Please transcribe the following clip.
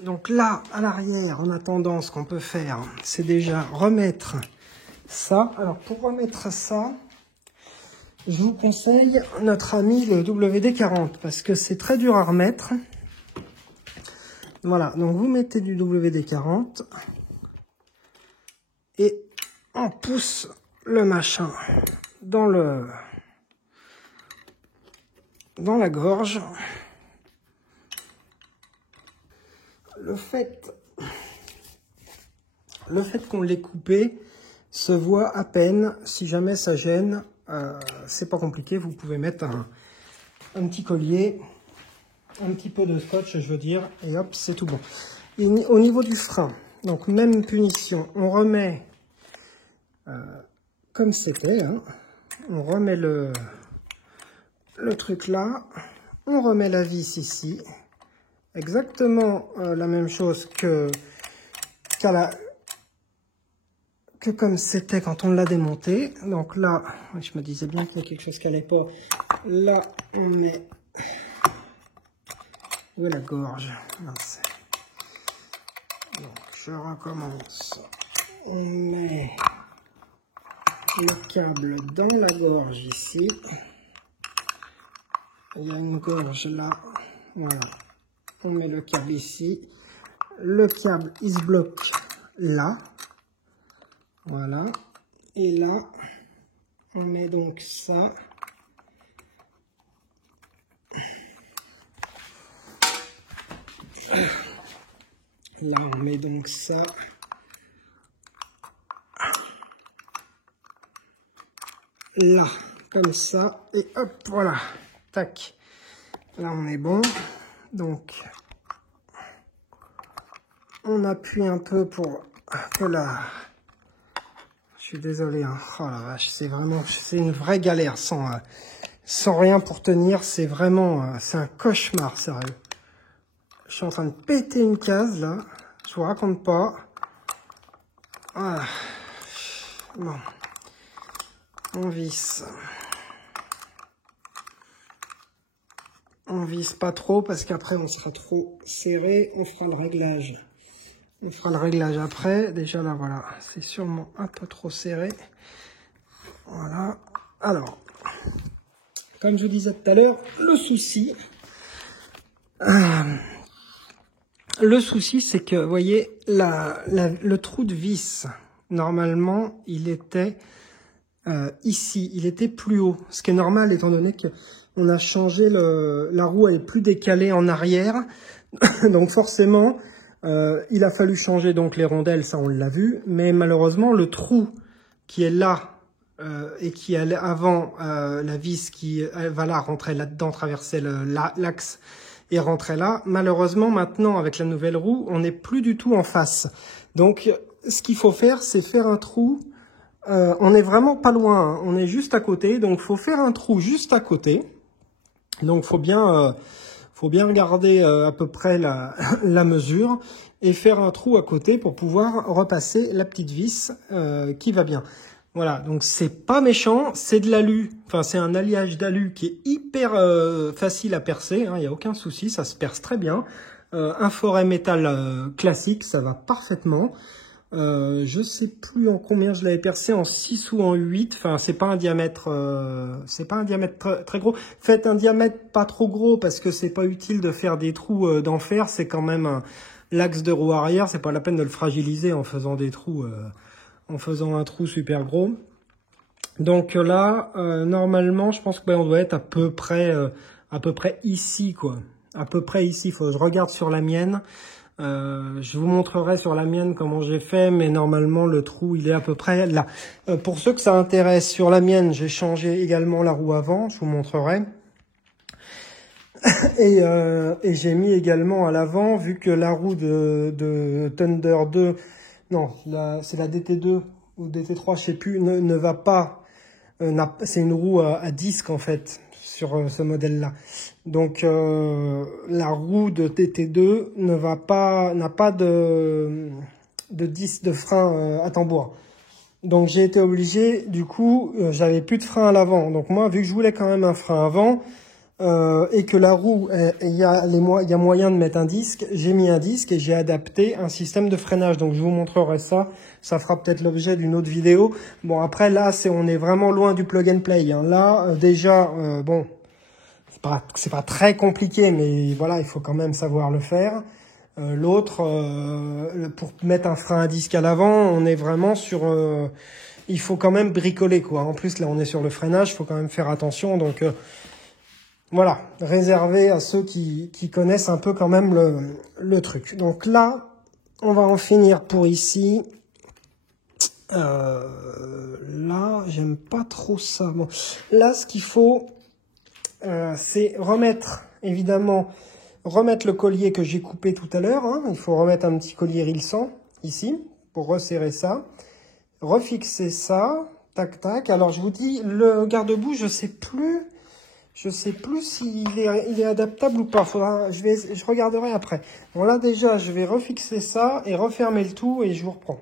Donc là, à l'arrière, en attendant, ce qu'on peut faire, c'est déjà remettre ça. Alors pour remettre ça, je vous conseille notre ami le WD-40 parce que c'est très dur à remettre. Voilà, donc vous mettez du WD-40 et on pousse le machin dans la gorge. Le fait qu'on l'ait coupé se voit à peine. Si jamais ça gêne, c'est pas compliqué. Vous pouvez mettre un petit collier, un petit peu de scotch, je veux dire, et hop, c'est tout bon. Et au niveau du frein, donc même punition, on remet comme c'était, hein, on remet le truc là, on remet la vis ici, exactement la même chose que comme c'était quand on l'a démonté. Donc là, je me disais bien qu'il y a quelque chose qui n'allait pas. Là, on met... Où est la gorge? Mince. Donc, je recommence. On met le câble dans la gorge ici. Il y a une gorge là. Voilà. On met le câble ici. Le câble, il se bloque là. Voilà. Et là, on met donc ça. Là, on met donc ça. Là, comme ça. Et hop, voilà. Tac. Là, on est bon. Donc, on appuie un peu pour que la... Je suis désolé, hein. Oh la vache, c'est une vraie galère sans rien pour tenir. C'est vraiment, c'est un cauchemar, sérieux. Je suis en train de péter une case, là. Je vous raconte pas. Voilà. Bon. On visse. On visse pas trop parce qu'après on sera trop serré. On fera le réglage. On fera le réglage après. Déjà là, voilà. C'est sûrement un peu trop serré. Voilà. Alors, comme je vous disais tout à l'heure, le souci... c'est que, vous voyez, le trou de vis, normalement, il était ici, il était plus haut. Ce qui est normal, étant donné qu'on a changé la roue, elle est plus décalée en arrière. Donc forcément, il a fallu changer donc les rondelles, ça on l'a vu. Mais malheureusement, le trou qui est là et qui est avant la vis qui va là, rentrer là-dedans, traverser l'axe, et rentrer là. Malheureusement, maintenant, avec la nouvelle roue, on n'est plus du tout en face. Donc, ce qu'il faut faire, c'est faire un trou. On n'est vraiment pas loin, hein. On est juste à côté. Donc, il faut faire un trou juste à côté. Donc, faut bien regarder à peu près la mesure et faire un trou à côté pour pouvoir repasser la petite vis qui va bien. Voilà, donc c'est pas méchant, c'est de l'alu, enfin c'est un alliage d'alu qui est hyper facile à percer, hein, y a aucun souci, ça se perce très bien. Un forêt métal classique, ça va parfaitement. Je sais plus en combien je l'avais percé, en 6 ou en 8, enfin c'est pas un diamètre très gros. Faites un diamètre pas trop gros parce que c'est pas utile de faire des trous d'enfer, c'est quand même l'axe de roue arrière, c'est pas la peine de le fragiliser en faisant des trous... en faisant un trou super gros. Donc là, normalement, je pense que on doit être à peu près ici, quoi. À peu près ici. Faut que je regarde sur la mienne. Je vous montrerai sur la mienne comment j'ai fait, mais normalement, le trou, il est à peu près là. Pour ceux que ça intéresse, sur la mienne, j'ai changé également la roue avant. Je vous montrerai. Et j'ai mis également à l'avant, vu que la roue de Thunder 2... Non, c'est la DT2 ou DT3, je sais plus, ne va pas. C'est une roue à disque en fait sur ce modèle-là. Donc la roue de DT2 n'a pas de disque de frein à tambour. Donc j'ai été obligé, du coup, j'avais plus de frein à l'avant. Donc moi, vu que je voulais quand même un frein avant, et que la roue, il y a moyen de mettre un disque, j'ai mis un disque et j'ai adapté un système de freinage. Donc je vous montrerai ça. Ça fera peut-être l'objet d'une autre vidéo. Bon, après là, on est vraiment loin du plug and play. Hein. Là, déjà, bon, c'est pas très compliqué, mais voilà, il faut quand même savoir le faire. L'autre, pour mettre un frein à disque à l'avant, on est vraiment sur... il faut quand même bricoler, quoi. En plus, là, on est sur le freinage, il faut quand même faire attention. Donc, voilà, réservé à ceux qui connaissent un peu quand même le truc. Donc là, on va en finir pour ici. Là, j'aime pas trop ça. Bon, là, ce qu'il faut, c'est remettre, évidemment, remettre le collier que j'ai coupé tout à l'heure. Hein. Il faut remettre un petit collier rilsan ici pour resserrer ça. Refixer ça. Tac, tac. Alors, je vous dis, le garde-boue, je sais plus s'il est adaptable ou pas. Je regarderai après. Bon, là, déjà, je vais refixer ça et refermer le tout et je vous reprends.